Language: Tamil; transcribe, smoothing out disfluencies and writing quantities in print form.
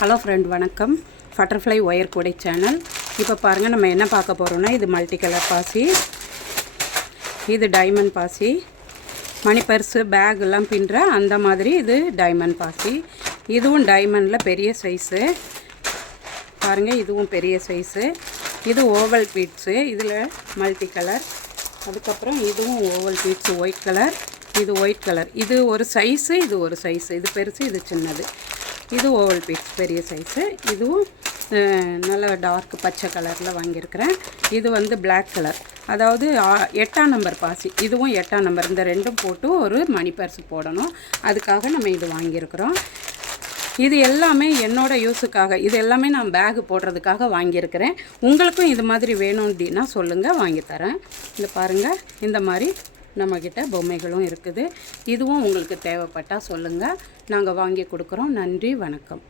ஹலோ ஃப்ரெண்ட், வணக்கம். பட்டர்ஃப்ளை ஒயர் கூடை சேனல். இப்போ பாருங்கள், நம்ம என்ன பார்க்க போகிறோம்னா, இது மல்டி கலர் பாசி, இது டைமண்ட் பாசி, மணி பர்ஸு பேக்கெல்லாம் பின்னுற அந்த மாதிரி இது டைமண்ட் பாசி. இதுவும் டைமண்டில் பெரிய சைஸு பாருங்கள், இதுவும் பெரிய சைஸு. இது ஓவல் பீட்ஸு, இதில் மல்டி கலர். அதுக்கப்புறம் இதுவும் ஓவல் பீட்ஸு, ஒயிட் கலர், இது ஒயிட் கலர். இது ஒரு சைஸு, இது ஒரு சைஸு, இது பெருசு, இது சின்னது. இது ஓவல் பீட்ஸ் பெரிய சைஸு. இதுவும் நல்ல டார்க் பச்சை கலரில் வாங்கியிருக்கிறேன். இது வந்து பிளாக் கலர், அதாவது 8ஆம் நம்பர் பாசி. இதுவும் 8ஆம் நம்பர். இந்த ரெண்டும் போட்டு ஒரு மணி பர்ஸ் போடணும், அதுக்காக நம்ம இது வாங்கியிருக்கிறோம். இது எல்லாமே என்னோடய யூஸுக்காக, இது எல்லாமே நான் பேகு போடுறதுக்காக வாங்கியிருக்கிறேன். உங்களுக்கும் இது மாதிரி வேணும் அப்படின்னா சொல்லுங்கள், வாங்கித்தரேன். இந்த பாருங்கள், இந்த மாதிரி நம்மக்கிட்ட பொம்மைகளும் இருக்குது. இதுவும் உங்களுக்கு தேவைப்பட்டால் சொல்லுங்கள், நாங்கள் வாங்கி கொடுக்குறோம். நன்றி, வணக்கம்.